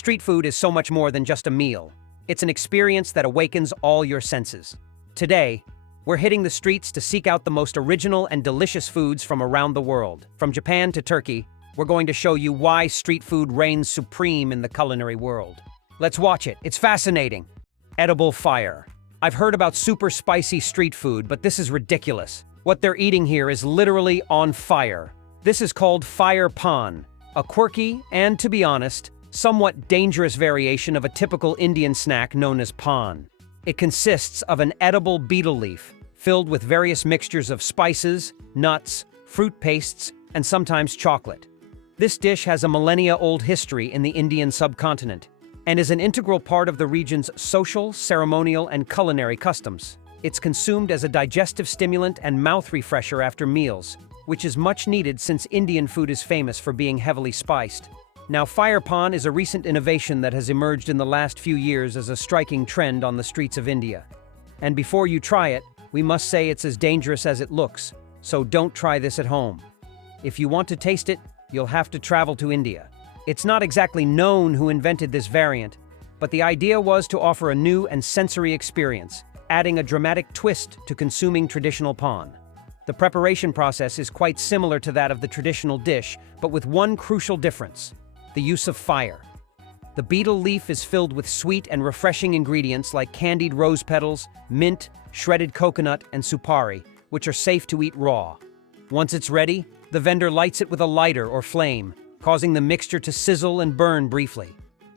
Street food is so much more than just a meal. It's an experience that awakens all your senses. Today, we're hitting the streets to seek out the most original and delicious foods from around the world. From Japan to Turkey, we're going to show you why street food reigns supreme in the culinary world. Let's watch it. It's fascinating. Edible fire. I've heard about super spicy street food, but this is ridiculous. What they're eating here is literally on fire. This is called fire pan, a quirky and, to be honest, somewhat dangerous variation of a typical Indian snack known as pan. It consists of an edible betel leaf filled with various mixtures of spices, nuts, fruit pastes, and sometimes chocolate. This dish has a millennia-old history in the Indian subcontinent and is an integral part of the region's social, ceremonial, and culinary customs. It's consumed as a digestive stimulant and mouth refresher after meals, which is much needed since Indian food is famous for being heavily spiced. Now, fire pan is a recent innovation that has emerged in the last few years as a striking trend on the streets of India. And before you try it, we must say it's as dangerous as it looks, so don't try this at home. If you want to taste it, you'll have to travel to India. It's not exactly known who invented this variant, but the idea was to offer a new and sensory experience, adding a dramatic twist to consuming traditional pan. The preparation process is quite similar to that of the traditional dish, but with one crucial difference: the use of fire. The betel leaf is filled with sweet and refreshing ingredients like candied rose petals, mint, shredded coconut, and supari, which are safe to eat raw. Once it's ready, the vendor lights it with a lighter or flame, causing the mixture to sizzle and burn briefly.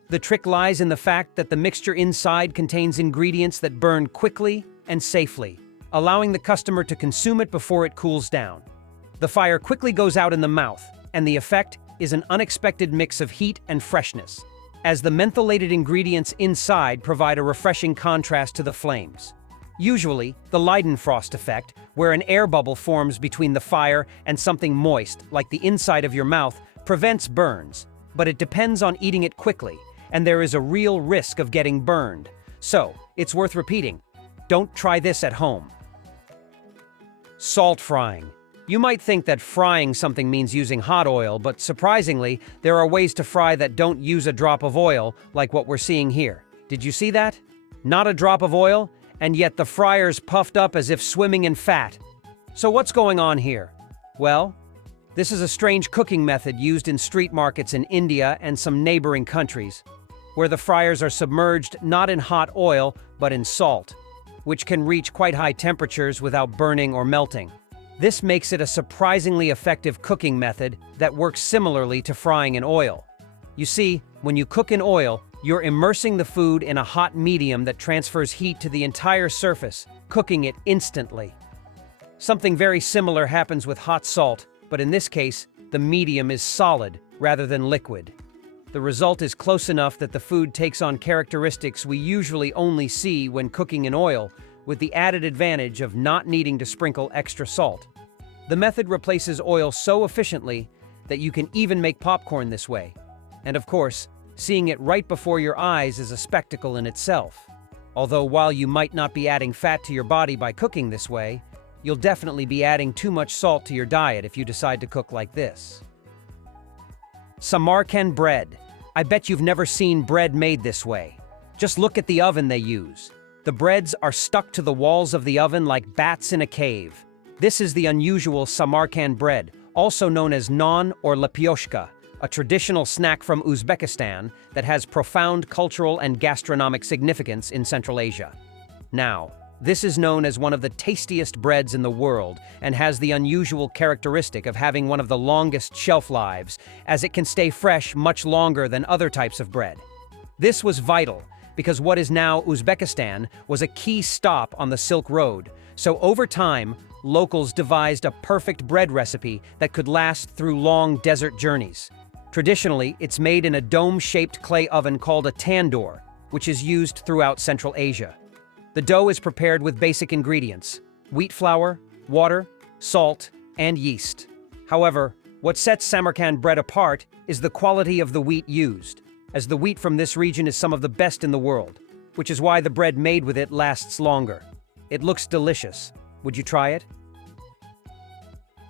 The trick lies in the fact that the mixture inside contains ingredients that burn quickly and safely, allowing the customer to consume it before it cools down. The fire quickly goes out in the mouth, and the effect is an unexpected mix of heat and freshness, as the mentholated ingredients inside provide a refreshing contrast to the flames. Usually, the Leidenfrost effect, where an air bubble forms between the fire and something moist, like the inside of your mouth, prevents burns, but it depends on eating it quickly, and there is a real risk of getting burned. So, it's worth repeating. Don't try this at home. Salt frying. You might think that frying something means using hot oil, but surprisingly, there are ways to fry that don't use a drop of oil, like what we're seeing here. Did you see that? Not a drop of oil, and yet the fryer's puffed up as if swimming in fat. So what's going on here? Well, this is a strange cooking method used in street markets in India and some neighboring countries, where the fryers are submerged not in hot oil, but in salt, which can reach quite high temperatures without burning or melting. This makes it a surprisingly effective cooking method that works similarly to frying in oil. You see, when you cook in oil, you're immersing the food in a hot medium that transfers heat to the entire surface, cooking it instantly. Something very similar happens with hot salt, but in this case, the medium is solid rather than liquid. The result is close enough that the food takes on characteristics we usually only see when cooking in oil, with the added advantage of not needing to sprinkle extra salt. The method replaces oil so efficiently that you can even make popcorn this way. And of course, seeing it right before your eyes is a spectacle in itself. Although while you might not be adding fat to your body by cooking this way, you'll definitely be adding too much salt to your diet if you decide to cook like this. Samarkand bread. I bet you've never seen bread made this way. Just look at the oven they use. The breads are stuck to the walls of the oven like bats in a cave. This is the unusual Samarkand bread, also known as naan or lapioshka, a traditional snack from Uzbekistan that has profound cultural and gastronomic significance in Central Asia. Now, this is known as one of the tastiest breads in the world and has the unusual characteristic of having one of the longest shelf lives, as it can stay fresh much longer than other types of bread. This was vital because what is now Uzbekistan was a key stop on the Silk Road, so over time, locals devised a perfect bread recipe that could last through long desert journeys. Traditionally, it's made in a dome-shaped clay oven called a tandoor, which is used throughout Central Asia. The dough is prepared with basic ingredients: wheat flour, water, salt, and yeast. However, what sets Samarkand bread apart is the quality of the wheat used, as the wheat from this region is some of the best in the world, which is why the bread made with it lasts longer. It looks delicious. Would you try it?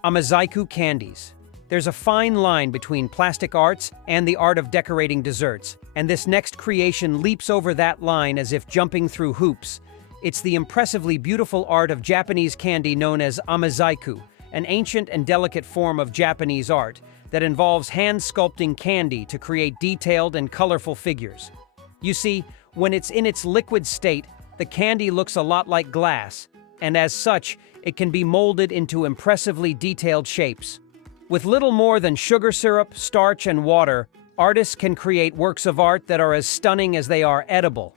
Amazaiku candies. There's a fine line between plastic arts and the art of decorating desserts, and this next creation leaps over that line as if jumping through hoops. It's the impressively beautiful art of Japanese candy known as amazaiku, an ancient and delicate form of Japanese art that involves hand-sculpting candy to create detailed and colorful figures. You see, when it's in its liquid state, the candy looks a lot like glass, and as such, it can be molded into impressively detailed shapes. With little more than sugar syrup, starch, and water, artists can create works of art that are as stunning as they are edible.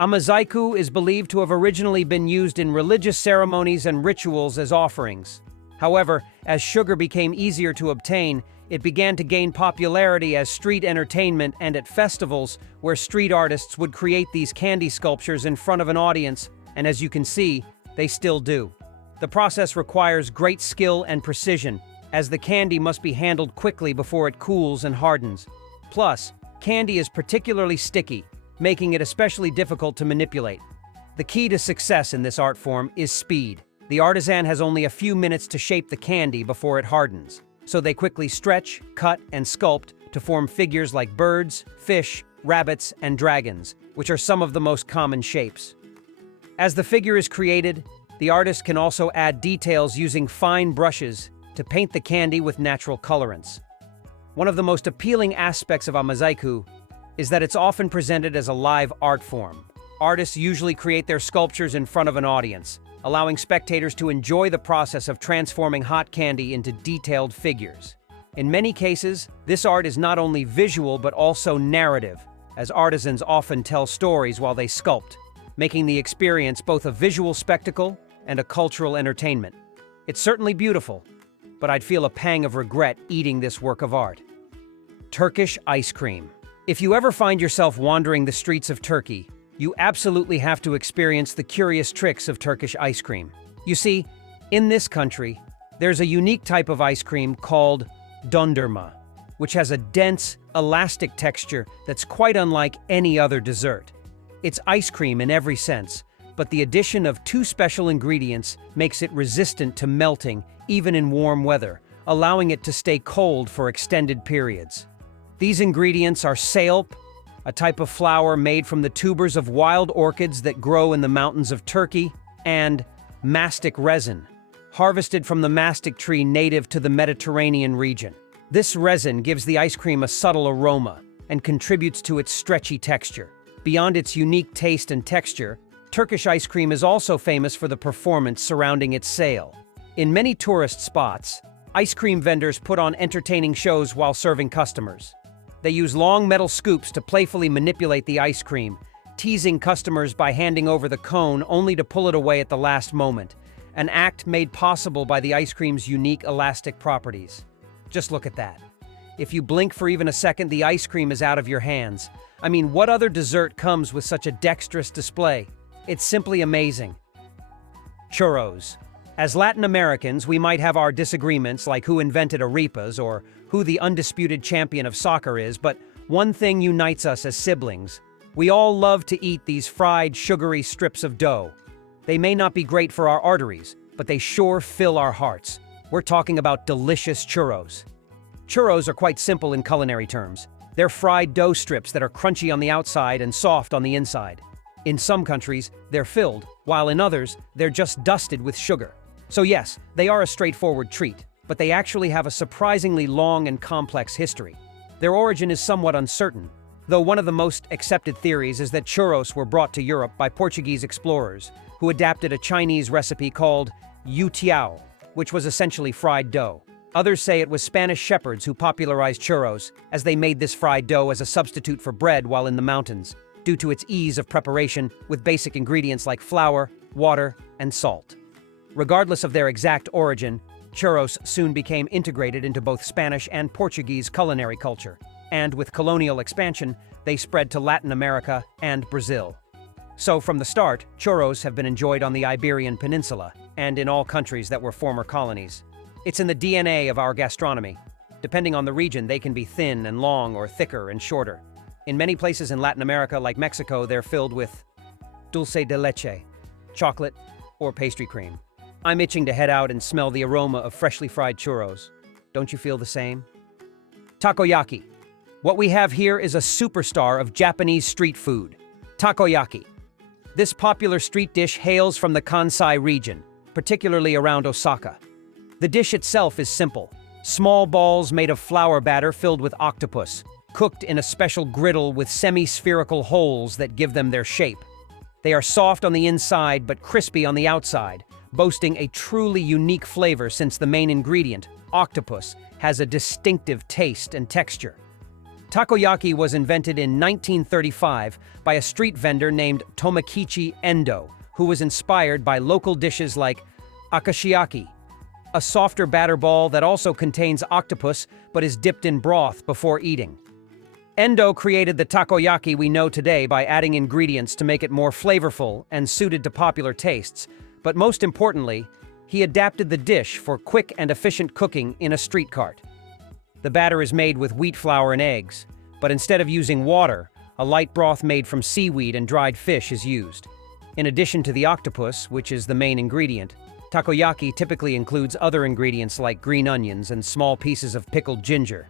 Amazaiku is believed to have originally been used in religious ceremonies and rituals as offerings. However, as sugar became easier to obtain, it began to gain popularity as street entertainment and at festivals where street artists would create these candy sculptures in front of an audience, and as you can see, they still do. The process requires great skill and precision, as the candy must be handled quickly before it cools and hardens. Plus, candy is particularly sticky, making it especially difficult to manipulate. The key to success in this art form is speed. The artisan has only a few minutes to shape the candy before it hardens, so they quickly stretch, cut, and sculpt to form figures like birds, fish, rabbits, and dragons, which are some of the most common shapes. As the figure is created, the artist can also add details using fine brushes to paint the candy with natural colorants. One of the most appealing aspects of amazaiku is that it's often presented as a live art form. Artists usually create their sculptures in front of an audience, allowing spectators to enjoy the process of transforming hot candy into detailed figures. In many cases, this art is not only visual but also narrative, as artisans often tell stories while they sculpt, making the experience both a visual spectacle and a cultural entertainment. It's certainly beautiful, but I'd feel a pang of regret eating this work of art. Turkish ice cream. If you ever find yourself wandering the streets of Turkey, you absolutely have to experience the curious tricks of Turkish ice cream. You see, in this country, there's a unique type of ice cream called dondurma, which has a dense, elastic texture that's quite unlike any other dessert. It's ice cream in every sense, but the addition of two special ingredients makes it resistant to melting even in warm weather, allowing it to stay cold for extended periods. These ingredients are salep, a type of flour made from the tubers of wild orchids that grow in the mountains of Turkey, and mastic resin, harvested from the mastic tree native to the Mediterranean region. This resin gives the ice cream a subtle aroma and contributes to its stretchy texture. Beyond its unique taste and texture, Turkish ice cream is also famous for the performance surrounding its sale. In many tourist spots, ice cream vendors put on entertaining shows while serving customers. They use long metal scoops to playfully manipulate the ice cream, teasing customers by handing over the cone only to pull it away at the last moment, an act made possible by the ice cream's unique elastic properties. Just look at that. If you blink for even a second, the ice cream is out of your hands. I mean, what other dessert comes with such a dexterous display? It's simply amazing. Churros. As Latin Americans, we might have our disagreements like who invented arepas or who the undisputed champion of soccer is, but one thing unites us as siblings. We all love to eat these fried, sugary strips of dough. They may not be great for our arteries, but they sure fill our hearts. We're talking about delicious churros. Churros are quite simple in culinary terms. They're fried dough strips that are crunchy on the outside and soft on the inside. In some countries, they're filled, while in others, they're just dusted with sugar. So yes, they are a straightforward treat, but they actually have a surprisingly long and complex history. Their origin is somewhat uncertain, though one of the most accepted theories is that churros were brought to Europe by Portuguese explorers, who adapted a Chinese recipe called youtiao, which was essentially fried dough. Others say it was Spanish shepherds who popularized churros, as they made this fried dough as a substitute for bread while in the mountains, due to its ease of preparation with basic ingredients like flour, water, and salt. Regardless of their exact origin, churros soon became integrated into both Spanish and Portuguese culinary culture, and with colonial expansion, they spread to Latin America and Brazil. So from the start, churros have been enjoyed on the Iberian Peninsula and in all countries that were former colonies. It's in the DNA of our gastronomy. Depending on the region, they can be thin and long or thicker and shorter. In many places in Latin America, like Mexico, they're filled with dulce de leche, chocolate, or pastry cream. I'm itching to head out and smell the aroma of freshly fried churros. Don't Don't you feel the same? Takoyaki. What we have here is a superstar of Japanese street food, takoyaki. This popular street dish hails from the Kansai region, particularly around Osaka. The dish itself is simple: small balls made of flour batter filled with octopus, cooked in a special griddle with semi-spherical holes that give them their shape. They are soft on the inside but crispy on the outside, boasting a truly unique flavor since the main ingredient, octopus, has a distinctive taste and texture. Takoyaki was invented in 1935 by a street vendor named Tomokichi Endo, who was inspired by local dishes like akashiaki, a softer batter ball that also contains octopus but is dipped in broth before eating. Endo created the takoyaki we know today by adding ingredients to make it more flavorful and suited to popular tastes, but most importantly, he adapted the dish for quick and efficient cooking in a street cart. The batter is made with wheat flour and eggs, but instead of using water, a light broth made from seaweed and dried fish is used. In addition to the octopus, which is the main ingredient, takoyaki typically includes other ingredients like green onions and small pieces of pickled ginger.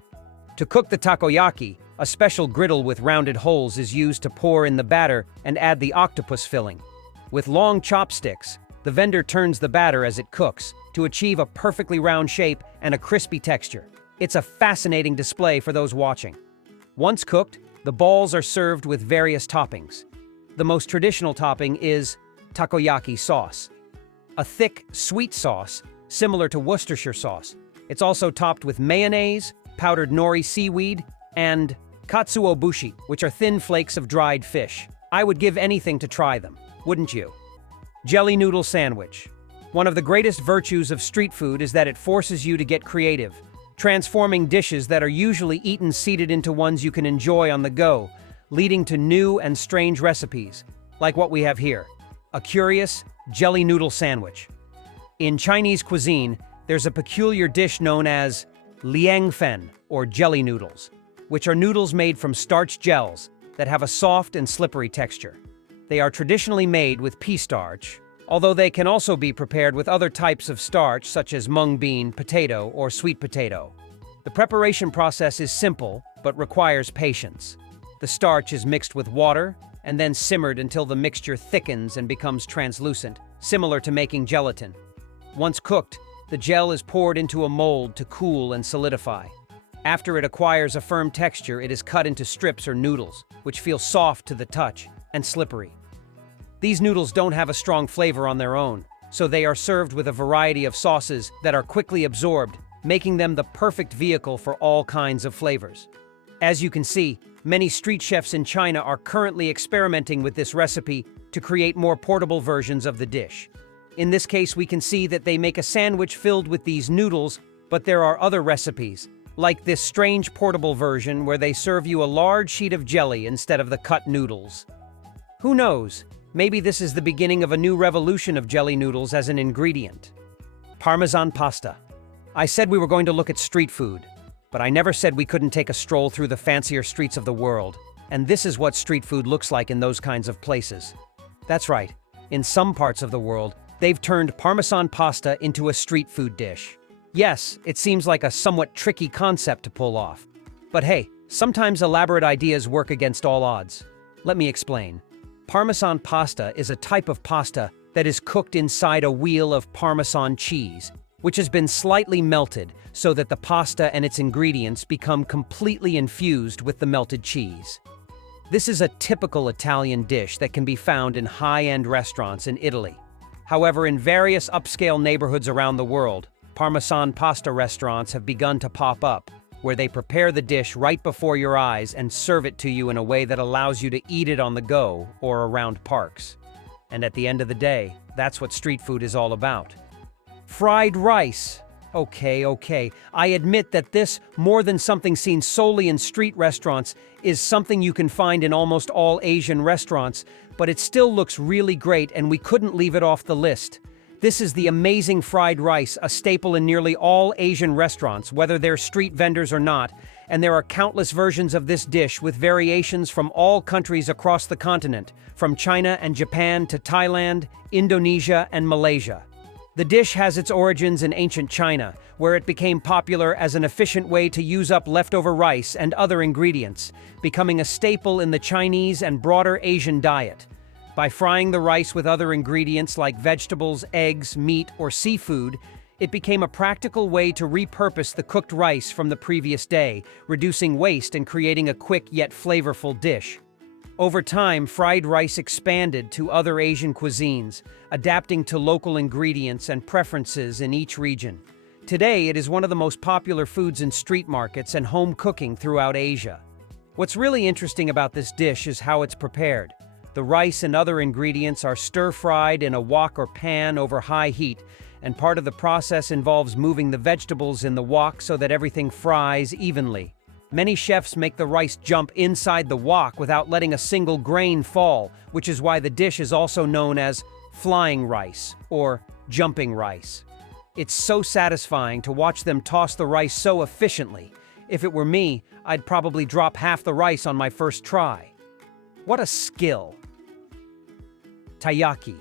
To cook the takoyaki, a special griddle with rounded holes is used to pour in the batter and add the octopus filling. With long chopsticks, the vendor turns the batter as it cooks to achieve a perfectly round shape and a crispy texture. It's a fascinating display for those watching. Once cooked, the balls are served with various toppings. The most traditional topping is takoyaki sauce, a thick, sweet sauce similar to Worcestershire sauce. It's also topped with mayonnaise, powdered nori seaweed, and katsuobushi, which are thin flakes of dried fish. I would give anything to try them, wouldn't you? Jelly noodle sandwich. One of the greatest virtues of street food is that it forces you to get creative, transforming dishes that are usually eaten seated into ones you can enjoy on the go, leading to new and strange recipes, like what we have here, a curious jelly noodle sandwich. In Chinese cuisine, there's a peculiar dish known as liangfen, or jelly noodles, which are noodles made from starch gels that have a soft and slippery texture. They are traditionally made with pea starch, although they can also be prepared with other types of starch such as mung bean, potato, or sweet potato. The preparation process is simple, but requires patience. The starch is mixed with water and then simmered until the mixture thickens and becomes translucent, similar to making gelatin. Once cooked, the gel is poured into a mold to cool and solidify. After it acquires a firm texture, it is cut into strips or noodles, which feel soft to the touch and slippery. These noodles don't have a strong flavor on their own, so they are served with a variety of sauces that are quickly absorbed, making them the perfect vehicle for all kinds of flavors. As you can see, many street chefs in China are currently experimenting with this recipe to create more portable versions of the dish. In this case, we can see that they make a sandwich filled with these noodles, but there are other recipes, like this strange portable version where they serve you a large sheet of jelly instead of the cut noodles. Who knows? Maybe this is the beginning of a new revolution of jelly noodles as an ingredient. Parmesan pasta. I said we were going to look at street food, but I never said we couldn't take a stroll through the fancier streets of the world, and this is what street food looks like in those kinds of places. That's right, in some parts of the world, they've turned Parmesan pasta into a street food dish. Yes, it seems like a somewhat tricky concept to pull off. But hey, sometimes elaborate ideas work against all odds. Let me explain. Parmesan pasta is a type of pasta that is cooked inside a wheel of Parmesan cheese, which has been slightly melted so that the pasta and its ingredients become completely infused with the melted cheese. This is a typical Italian dish that can be found in high-end restaurants in Italy. However, in various upscale neighborhoods around the world, Parmesan pasta restaurants have begun to pop up, where they prepare the dish right before your eyes and serve it to you in a way that allows you to eat it on the go or around parks. And at the end of the day, that's what street food is all about. Fried rice. Okay. I admit that this, more than something seen solely in street restaurants, is something you can find in almost all Asian restaurants, but it still looks really great and we couldn't leave it off the list. This is the amazing fried rice, a staple in nearly all Asian restaurants, whether they're street vendors or not, and there are countless versions of this dish with variations from all countries across the continent, from China and Japan to Thailand, Indonesia, and Malaysia. The dish has its origins in ancient China, where it became popular as an efficient way to use up leftover rice and other ingredients, becoming a staple in the Chinese and broader Asian diet. By frying the rice with other ingredients like vegetables, eggs, meat, or seafood, it became a practical way to repurpose the cooked rice from the previous day, reducing waste and creating a quick yet flavorful dish. Over time, fried rice expanded to other Asian cuisines, adapting to local ingredients and preferences in each region. Today, it is one of the most popular foods in street markets and home cooking throughout Asia. What's really interesting about this dish is how it's prepared. The rice and other ingredients are stir-fried in a wok or pan over high heat, and part of the process involves moving the vegetables in the wok so that everything fries evenly. Many chefs make the rice jump inside the wok without letting a single grain fall, which is why the dish is also known as flying rice or jumping rice. It's so satisfying to watch them toss the rice so efficiently. If it were me, I'd probably drop half the rice on my first try. What a skill! Taiyaki.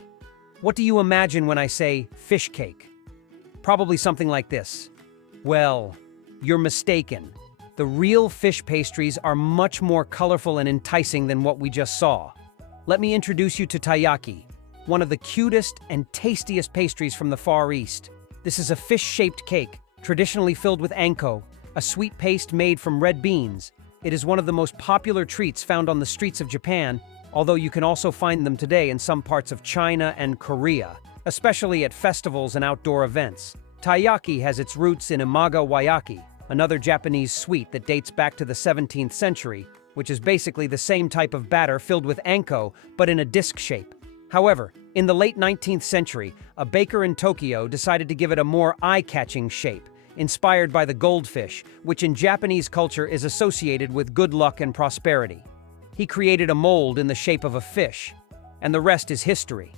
What do you imagine when I say fish cake? Probably something like this. Well, you're mistaken. The real fish pastries are much more colorful and enticing than what we just saw. Let me introduce you to taiyaki, one of the cutest and tastiest pastries from the Far East. This is a fish-shaped cake, traditionally filled with anko, a sweet paste made from red beans. It is one of the most popular treats found on the streets of Japan, although you can also find them today in some parts of China and Korea, especially at festivals and outdoor events. Taiyaki has its roots in imago wayaki, another Japanese sweet that dates back to the 17th century, which is basically the same type of batter filled with anko, but in a disc shape. However, in the late 19th century, a baker in Tokyo decided to give it a more eye-catching shape, inspired by the goldfish, which in Japanese culture is associated with good luck and prosperity. He created a mold in the shape of a fish, and the rest is history.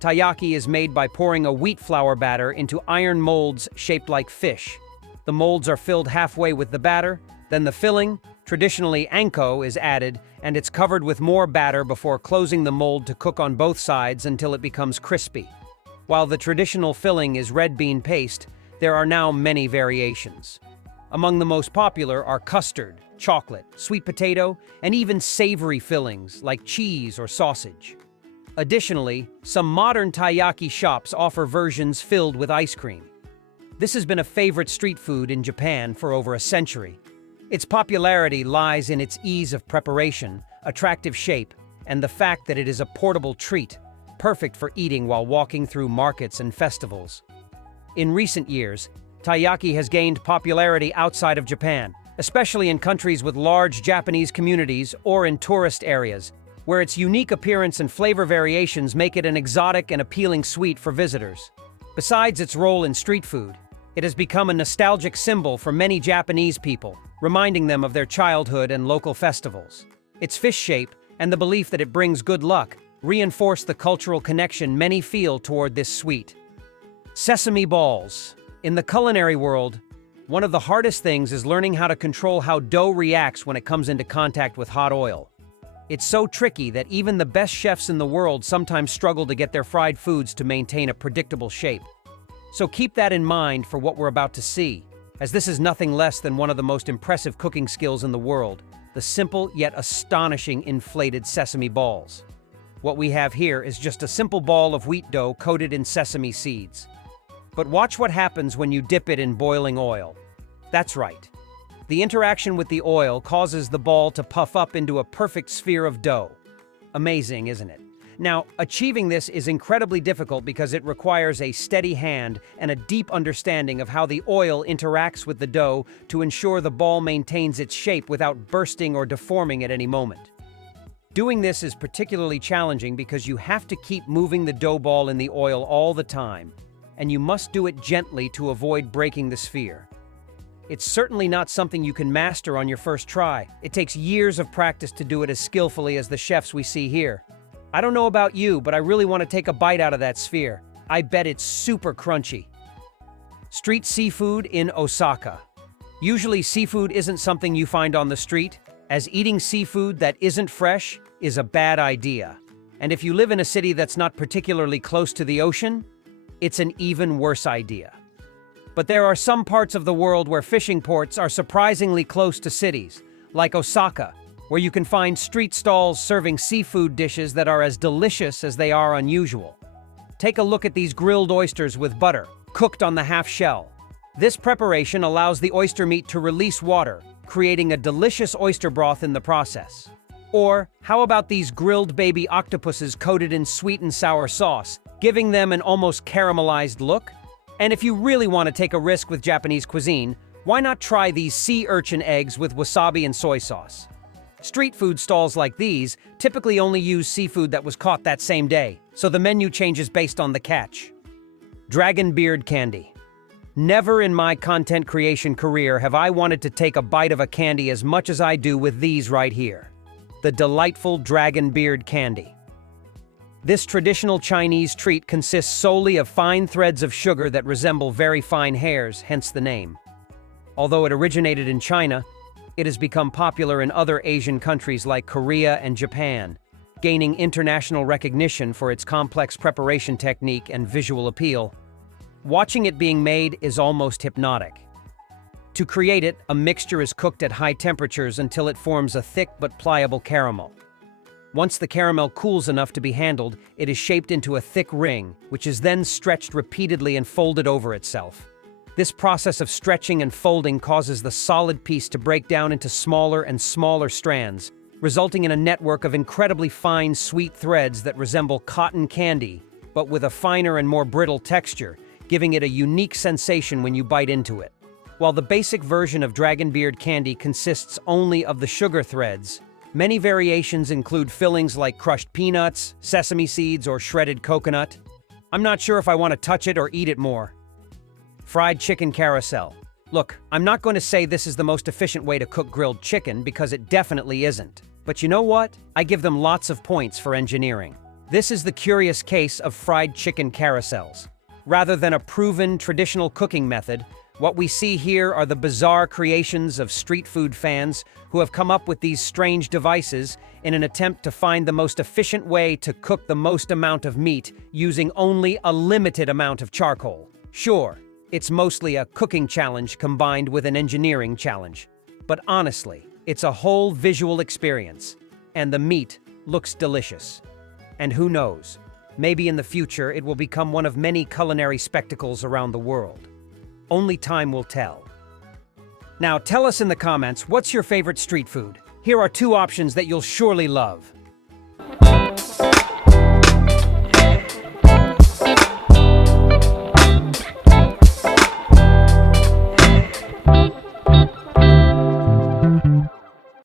Taiyaki is made by pouring a wheat flour batter into iron molds shaped like fish. The molds are filled halfway with the batter, then the filling, traditionally anko, is added, and it's covered with more batter before closing the mold to cook on both sides until it becomes crispy. While the traditional filling is red bean paste, there are now many variations. Among the most popular are custard, chocolate, sweet potato, and even savory fillings like cheese or sausage. Additionally, some modern taiyaki shops offer versions filled with ice cream. This has been a favorite street food in Japan for over a century. Its popularity lies in its ease of preparation, attractive shape, and the fact that it is a portable treat, perfect for eating while walking through markets and festivals. In recent years, taiyaki has gained popularity outside of Japan, especially in countries with large Japanese communities or in tourist areas, where its unique appearance and flavor variations make it an exotic and appealing sweet for visitors. Besides its role in street food, it has become a nostalgic symbol for many Japanese people, reminding them of their childhood and local festivals. Its fish shape and the belief that it brings good luck reinforce the cultural connection many feel toward this sweet. Sesame balls. In the culinary world, one of the hardest things is learning how to control how dough reacts when it comes into contact with hot oil. It's so tricky that even the best chefs in the world sometimes struggle to get their fried foods to maintain a predictable shape. So keep that in mind for what we're about to see, as this is nothing less than one of the most impressive cooking skills in the world, the simple yet astonishing inflated sesame balls. What we have here is just a simple ball of wheat dough coated in sesame seeds. But watch what happens when you dip it in boiling oil. That's right. The interaction with the oil causes the ball to puff up into a perfect sphere of dough. Amazing, isn't it? Now, achieving this is incredibly difficult because it requires a steady hand and a deep understanding of how the oil interacts with the dough to ensure the ball maintains its shape without bursting or deforming at any moment. Doing this is particularly challenging because you have to keep moving the dough ball in the oil all the time, and you must do it gently to avoid breaking the sphere. It's certainly not something you can master on your first try. It takes years of practice to do it as skillfully as the chefs we see here. I don't know about you, but I really want to take a bite out of that sphere. I bet it's super crunchy. Street seafood in Osaka. Usually seafood isn't something you find on the street, as eating seafood that isn't fresh is a bad idea. And if you live in a city that's not particularly close to the ocean, it's an even worse idea. But there are some parts of the world where fishing ports are surprisingly close to cities, like Osaka, where you can find street stalls serving seafood dishes that are as delicious as they are unusual. Take a look at these grilled oysters with butter, cooked on the half shell. This preparation allows the oyster meat to release water, creating a delicious oyster broth in the process. Or, how about these grilled baby octopuses coated in sweet and sour sauce, giving them an almost caramelized look? And if you really want to take a risk with Japanese cuisine, why not try these sea urchin eggs with wasabi and soy sauce? Street food stalls like these typically only use seafood that was caught that same day, so the menu changes based on the catch. Dragon beard candy. Never in my content creation career have I wanted to take a bite of a candy as much as I do with these right here. The delightful dragon beard candy. This traditional Chinese treat consists solely of fine threads of sugar that resemble very fine hairs, hence the name. Although it originated in China, it has become popular in other Asian countries like Korea and Japan, gaining international recognition for its complex preparation technique and visual appeal. Watching it being made is almost hypnotic. To create it, a mixture is cooked at high temperatures until it forms a thick but pliable caramel. Once the caramel cools enough to be handled, it is shaped into a thick ring, which is then stretched repeatedly and folded over itself. This process of stretching and folding causes the solid piece to break down into smaller and smaller strands, resulting in a network of incredibly fine, sweet threads that resemble cotton candy, but with a finer and more brittle texture, giving it a unique sensation when you bite into it. While the basic version of dragon beard candy consists only of the sugar threads, many variations include fillings like crushed peanuts, sesame seeds, or shredded coconut. I'm not sure if I want to touch it or eat it more. Fried chicken carousel. Look, I'm not going to say this is the most efficient way to cook grilled chicken because it definitely isn't. But you know what? I give them lots of points for engineering. This is the curious case of fried chicken carousels. Rather than a proven traditional cooking method, what we see here are the bizarre creations of street food fans who have come up with these strange devices in an attempt to find the most efficient way to cook the most amount of meat using only a limited amount of charcoal. Sure, it's mostly a cooking challenge combined with an engineering challenge. But honestly, it's a whole visual experience, and the meat looks delicious. And who knows, maybe in the future it will become one of many culinary spectacles around the world. Only time will tell. Now tell us in the comments, what's your favorite street food? Here are two options that you'll surely love.